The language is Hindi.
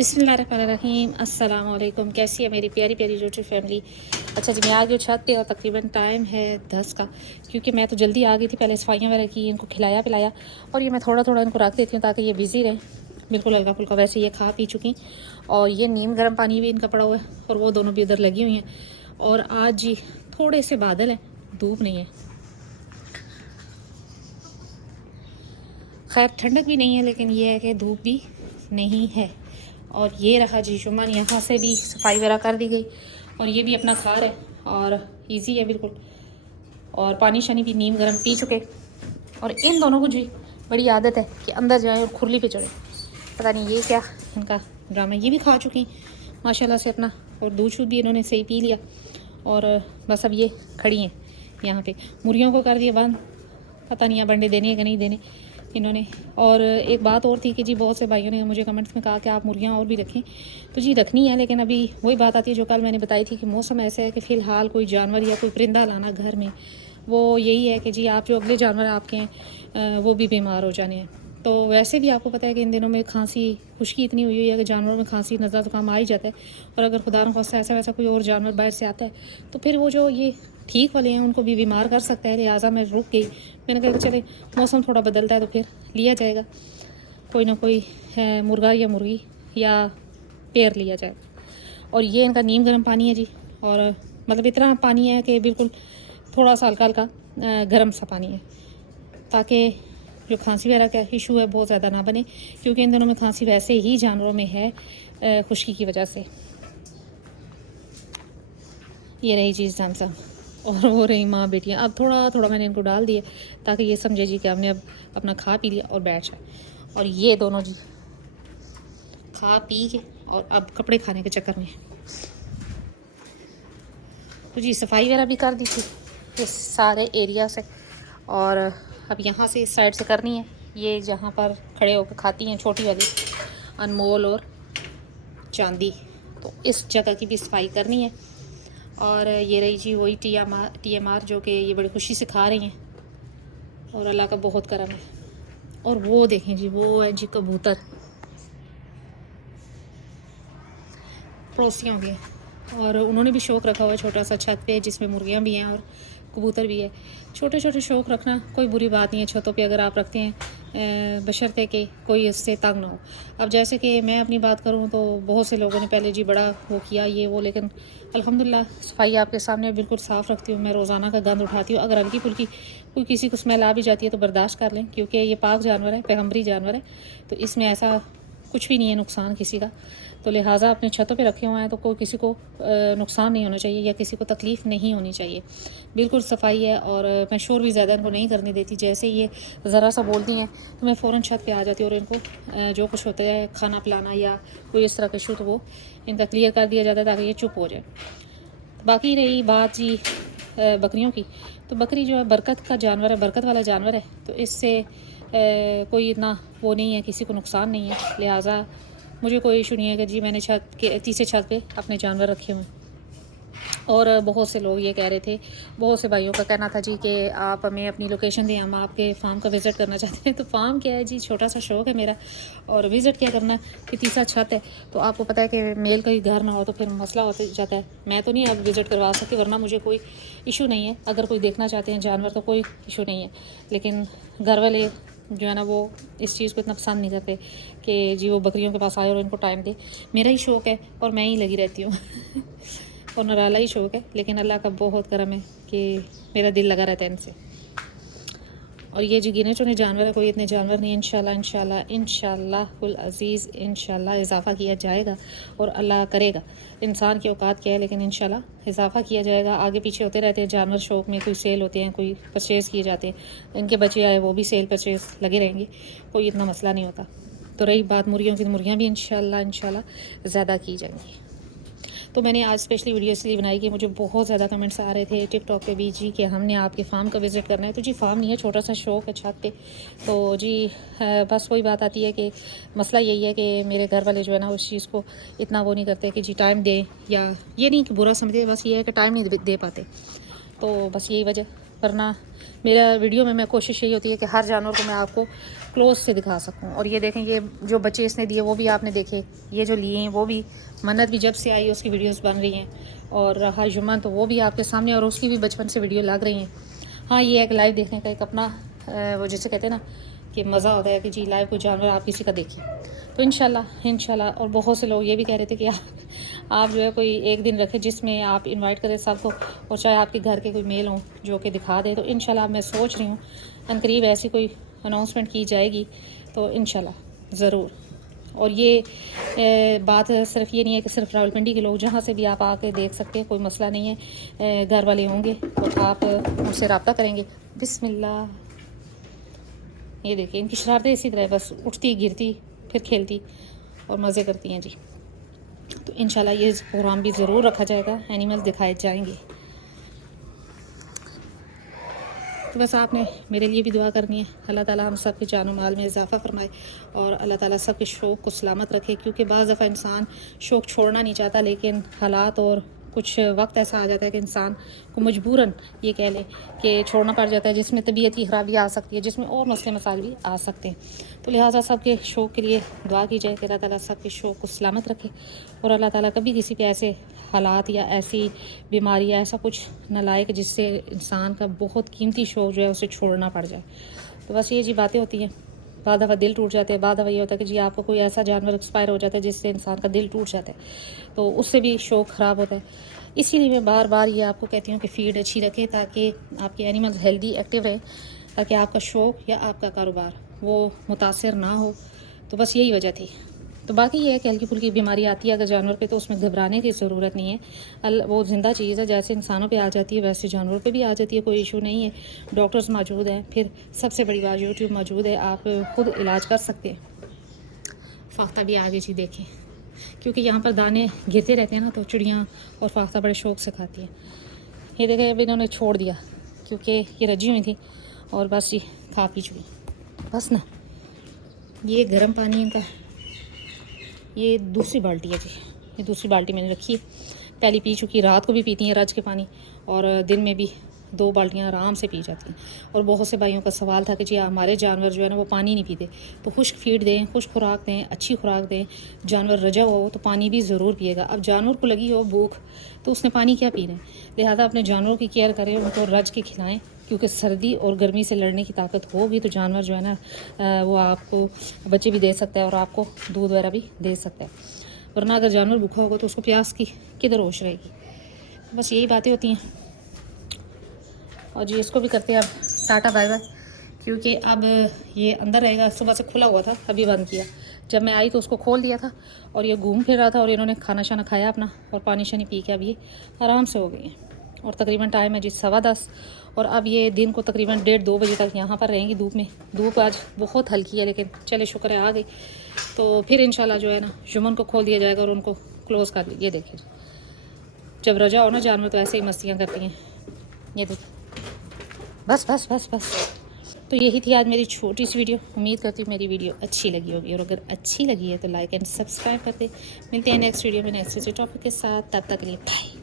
बिस्मिल्लाहिर्रहमानिर्रहीम। अस्सलाम वालेकुम। कैसी है मेरी प्यारी प्यारी यूट्यूब फैमिली। अच्छा जी, मैं आ गई हूँ छत पे और तकरीबन टाइम है 10 का, क्योंकि मैं तो जल्दी आ गई थी। पहले सफाइयाँ वगैरह की, इनको खिलाया पिलाया, और ये मैं थोड़ा थोड़ा इनको रख देती हूँ ताकि ये बिज़ी रहें, बिल्कुल हल्का फुल्का। वैसे ये खा पी चुकी, और ये नीम गर्म पानी भी इनका पड़ा हुआ है, और वो दोनों भी उधर लगी हुई हैं। और आज जी थोड़े से बादल हैं, धूप नहीं है। खैर ठंडक भी नहीं है, लेकिन ये है कि धूप भी नहीं है। और ये रहा जी शुमान, यहाँ से भी सफाई वगैरह कर दी गई, और ये भी अपना खा रहा है और इजी है बिल्कुल। और पानी शानी भी नीम गर्म पी चुके। और इन दोनों को जी बड़ी आदत है कि अंदर जाए और खुरली पे चढ़े, पता नहीं ये क्या इनका ड्रामा। ये भी खा चुकी माशाल्लाह से अपना, और दूध शूध भी इन्होंने सही पी लिया। और बस अब ये खड़ी हैं यहाँ पे। मुर्गियों को कर दिया बंद, पता नहीं अब अंडे देने हैं कि नहीं देने इन्होंने। और एक बात और थी कि जी बहुत से भाइयों ने मुझे कमेंट्स में कहा कि आप मुर्गियाँ और भी रखें, तो जी रखनी है, लेकिन अभी वही बात आती है जो कल मैंने बताई थी कि मौसम ऐसा है कि फ़िलहाल कोई जानवर या कोई परिंदा लाना घर में, वो यही है कि जी आप जो अगले जानवर आपके हैं वो भी बीमार हो जाने हैं। तो वैसे भी आपको पता है कि इन दिनों में खांसी खुश्की इतनी हुई है कि जानवरों में खांसी नज़र तो कम आ ही जाता है। और अगर खुदा न खास्ता ऐसा वैसा कोई और जानवर बाहर से आता है, तो फिर वो जो ये ठीक वाले हैं उनको भी बीमार कर सकता है। लिहाजा मैं रुक गई, मैंने कहा कि चले मौसम थोड़ा बदलता है तो फिर लिया जाएगा कोई ना कोई मुर्गा या मुर्गी, या पेयर लिया जाएगा। और ये इनका नीम गर्म पानी है जी, और मतलब इतना पानी है कि बिल्कुल थोड़ा सा हल्का हल्का गर्म सा पानी है, ताकि जो खांसी वगैरह का इशू है बहुत ज़्यादा ना बने, क्योंकि इन दिनों में खांसी वैसे ही जानवरों में है खुश्की की वजह से। ये रही चीज़ जमसम, और वो रही माँ बेटियाँ। अब थोड़ा थोड़ा मैंने इनको डाल दिए ताकि ये समझे जी कि हमने अब अपना खा पी लिया और बैठ जाए। और ये दोनों जी खा पी के और अब कपड़े खाने के चक्कर में। तो जी सफाई वगैरह भी कर दी थी इस सारे एरिया से, और अब यहाँ से इस साइड से करनी है। ये जहाँ पर खड़े होकर खाती हैं छोटी वाली अनमोल और चांदी, तो इस जगह की भी सफाई करनी है। और ये रही जी वही TMR जो कि ये बड़ी खुशी से खा रही हैं, और अल्लाह का बहुत करम है। और वो देखें जी, वो है जी कबूतर, पड़ोसियों के, और उन्होंने भी शौक़ रखा हुआ है छोटा सा छत पे, जिसमें मुर्गियाँ भी हैं और कबूतर भी है। छोटे छोटे शौक़ रखना कोई बुरी बात नहीं है छतों पे अगर आप रखते हैं, बशर्ते कि कोई उससे तंग ना हो। अब जैसे कि मैं अपनी बात करूं तो बहुत से लोगों ने पहले जी बड़ा वो किया ये वो, लेकिन अल्हम्दुलिल्लाह सफाई आपके सामने बिल्कुल साफ़ रखती हूँ। मैं रोज़ाना का गंद उठाती हूँ। अगर हल्की फुल्की कोई किसी को स्मेल आ भी जाती है तो बर्दाश्त कर लें, क्योंकि ये पाक जानवर है, पैगम्बरी जानवर है, तो इसमें ऐसा कुछ भी नहीं है नुकसान किसी का। तो लिहाजा अपने छतों पे रखे हुए हैं तो कोई किसी को नुकसान नहीं होना चाहिए या किसी को तकलीफ़ नहीं होनी चाहिए। बिल्कुल सफाई है, और मैं शोर भी ज़्यादा इनको नहीं करने देती। जैसे ये ज़रा सा बोलती हैं तो मैं फ़ौरन छत पे आ जाती हूँ, और इनको जो कुछ होता है खाना पिलाना या कोई इस तरह का इशू, तो वो इनका क्लियर कर दिया जाता है ताकि ये चुप हो जाए। बाकी रही बात जी बकरियों की, तो बकरी जो है बरकत का जानवर है, बरकत वाला जानवर है, तो इससे कोई इतना वो नहीं है, किसी को नुकसान नहीं है। लिहाजा मुझे कोई इशू नहीं है कि जी मैंने छत के तीसरे छत पे अपने जानवर रखे हुए हैं। और बहुत से लोग ये कह रहे थे, बहुत से भाइयों का कहना था जी कि आप हमें अपनी लोकेशन दें, हम आपके फ़ार्म का विज़िट करना चाहते हैं। तो फ़ार्म क्या है जी, छोटा सा शौक़ है मेरा, और विज़िट क्या करना कि तीसरा छत है, तो आपको पता है कि मेल का ही घर ना हो तो फिर मसला हो जाता है। मैं तो नहीं अब विज़िट करवा सकती, वरना मुझे कोई इशू नहीं है। अगर कोई देखना चाहते हैं जानवर तो कोई इशू नहीं है, लेकिन घर वाले जो है ना वो इस चीज़ को इतना पसंद नहीं करते कि जी वो बकरियों के पास आए और इनको टाइम दे। मेरा ही शौक़ है और मैं ही लगी रहती हूँ और निराला ही शौक़ है, लेकिन अल्लाह का बहुत करम है कि मेरा दिल लगा रहता है इनसे। और ये जो गिने चुने जानवर है, कोई इतने जानवर नहीं। इंशाल्लाहुल अज़ीज़ इंशाल्लाह इजाफ़ा किया जाएगा, और अल्लाह करेगा। इंसान की औकात क्या है, लेकिन इंशाल्लाह इजाफ़ा किया जाएगा। आगे पीछे होते रहते हैं जानवर शौक़ में, कोई सेल होते हैं, कोई परचेज़ किए जाते हैं। इनके बच्चे आए वो भी सेल परचेज़ लगे रहेंगे, कोई इतना मसला नहीं होता। तो रही बात मुर्गियों की, तो मुर्गियाँ भी इंशाल्लाह ज़्यादा की जाएंगी। तो मैंने आज स्पेशली वीडियो इसलिए बनाई कि मुझे बहुत ज़्यादा कमेंट्स आ रहे थे टिकटॉक पे भी जी कि हमने आपके फ़ार्म का विज़िट करना है। तो जी फ़ार्म नहीं है, छोटा सा शौक़ है छत पे। तो जी बस वही बात आती है कि मसला यही है कि मेरे घर वाले जो है ना उस चीज़ को इतना वो नहीं करते कि जी टाइम दें, या ये नहीं कि बुरा समझे, बस ये है कि टाइम नहीं दे पाते। तो बस यही वजह, वरना मेरा वीडियो में मैं कोशिश यही होती है कि हर जानवर को मैं आपको क्लोज से दिखा सकूं। और ये देखें, ये जो बच्चे इसने दिए वो भी आपने देखे, ये जो लिए हैं वो भी, मन्नत भी जब से आई उसकी वीडियोस बन रही हैं, और हरजुमन तो वो भी आपके सामने, और उसकी भी बचपन से वीडियो लग रही हैं। हाँ, ये एक लाइव देखने का एक अपना वो जिसे कहते हैं ना कि मज़ा होता है कि जी लाइव कोई जानवर आप किसी का देखें। तो इंशाल्लाह और बहुत से लोग ये भी कह रहे थे कि आप जो है कोई एक दिन रखें जिसमें आप इनवाइट करें सबको, और चाहे आपके घर के कोई मेल हों जो कि दिखा दे। तो इंशाल्लाह मैं सोच रही हूँ अनकरीब ऐसी कोई अनाउंसमेंट की जाएगी तो इंशाल्लाह ज़रूर। और ये बात सिर्फ ये नहीं है कि सिर्फ रावलपिंडी के लोग, जहाँ से भी आप आके देख सकते हैं, कोई मसला नहीं है। घर वाले होंगे तो आप उनसे रब्ता करेंगे। बिस्मिल्लाह। ये देखिए इनकी शरारतें इसी तरह, बस उठती गिरती फिर खेलती और मज़े करती हैं जी। तो इंशाल्लाह ये प्रोग्राम भी ज़रूर रखा जाएगा, एनिमल्स दिखाए जाएंगे। तो बस आपने मेरे लिए भी दुआ करनी है, अल्लाह ताला हम सब के जान माल में इजाफ़ा फरमाए, और अल्लाह ताला सब के शौक़ को सलामत रखे। क्योंकि बाज़ दफ़ा इंसान शौक़ छोड़ना नहीं चाहता, लेकिन हालात और कुछ वक्त ऐसा आ जाता है कि इंसान को मजबूरन ये कह लें कि छोड़ना पड़ जाता है, जिसमें तबीयत की ख़राबी आ सकती है, जिसमें और मसले मसाइल भी आ सकते हैं। तो लिहाजा सब के शौक़ के लिए दुआ की जाए कि अल्लाह ताला सब के शौक़ को सलामत रखे, और अल्लाह ताला कभी किसी पे ऐसे हालात या ऐसी बीमारी या ऐसा कुछ न लाए कि जिससे इंसान का बहुत कीमती शौक़ जो है उसे छोड़ना पड़ जाए। तो बस ये जी बातें होती हैं। बाद दफ़ा दिल टूट जाते हैं, बाद दफ़ा ये होता है कि जी आपको कोई ऐसा जानवर एक्सपायर हो जाता है जिससे इंसान का दिल टूट जाता है, तो उससे भी शौक़ ख़राब होता है। इसीलिए मैं बार बार ये आपको कहती हूँ कि फ़ीड अच्छी रखें ताकि आपके एनिमल हेल्दी एक्टिव रहे, ताकि आपका शौक़ या आपका कारोबार वो मुतासर ना हो। तो बस यही वजह थी। तो बाकी ये है कि हल्की फुल्की बीमारी आती है अगर जानवर पे, तो उसमें घबराने की ज़रूरत नहीं है। वो ज़िंदा चीज़ है, जैसे इंसानों पे आ जाती है वैसे जानवरों पे भी आ जाती है, कोई इशू नहीं है। डॉक्टर्स मौजूद हैं, फिर सबसे बड़ी बात यूट्यूब मौजूद है, आप खुद इलाज कर सकते हैं। फाख्ता भी आगे जी देखें, क्योंकि यहाँ पर दाने गिरते रहते हैं ना, तो चिड़ियाँ और फाख्ता बड़े शौक़ से खाती हैं। ये देखें अब इन्होंने छोड़ दिया क्योंकि ये रजी हुई थी और बस ये खा पी चुकी। बस ना, ये गर्म पानी इनका, ये दूसरी बाल्टी है जी, ये दूसरी बाल्टी मैंने रखी है। पहली पी चुकी, रात को भी पीती हैं रज के पानी, और दिन में भी 2 बाल्टियाँ आराम से पी जाती हैं। और बहुत से भाइयों का सवाल था कि जी हमारे जानवर जो है ना वो पानी नहीं पीते, तो खुश्क फीड दें, खुश्क खुराक दें, अच्छी खुराक दें। जानवर रजा हो तो पानी भी ज़रूर पिएगा। अब जानवर को लगी हो भूख तो उसने पानी क्या पीना है, लिहाजा अपने जानवरों की केयर करें, उनको रज के खिलाएँ, क्योंकि सर्दी और गर्मी से लड़ने की ताकत होगी तो जानवर जो है ना वो आपको बच्चे भी दे सकता है और आपको दूध वगैरह भी दे सकता है। वरना अगर जानवर भूखा होगा तो उसको प्यास की किधर होश रहेगी। बस यही बातें होती हैं। और जी इसको भी करते हैं अब टाटा बाय बाय, क्योंकि अब ये अंदर रहेगा। सुबह से खुला हुआ था, अभी बंद किया। जब मैं आई तो उसको खोल दिया था और ये घूम फिर रहा था, और इन्होंने खाना शाना खाया अपना और पानी शानी पी के अब ये आराम से हो गई हैं। और तकरीबन टाइम है जी 10:15, और अब ये दिन को तकरीबन 1:30-2 बजे तक यहाँ पर रहेंगी धूप में। धूप आज बहुत हल्की है, लेकिन चले शुक्र है आ गई। तो फिर इंशाल्लाह जो है ना जुम्मन को खोल दिया जाएगा और उनको क्लोज़ कर दिया। ये देखिए जब रजा हो ना जानवर तो ऐसे ही मस्तियाँ करती हैं। ये देखिए बस बस बस बस। तो यही थी आज मेरी छोटी सी वीडियो। उम्मीद करती हूँ मेरी वीडियो अच्छी लगी होगी, और अगर अच्छी लगी है तो लाइक एंड सब्सक्राइब करते। मिलते हैं नेक्स्ट वीडियो में नेक्स्ट टॉपिक के साथ। तब तक के लिए बाय।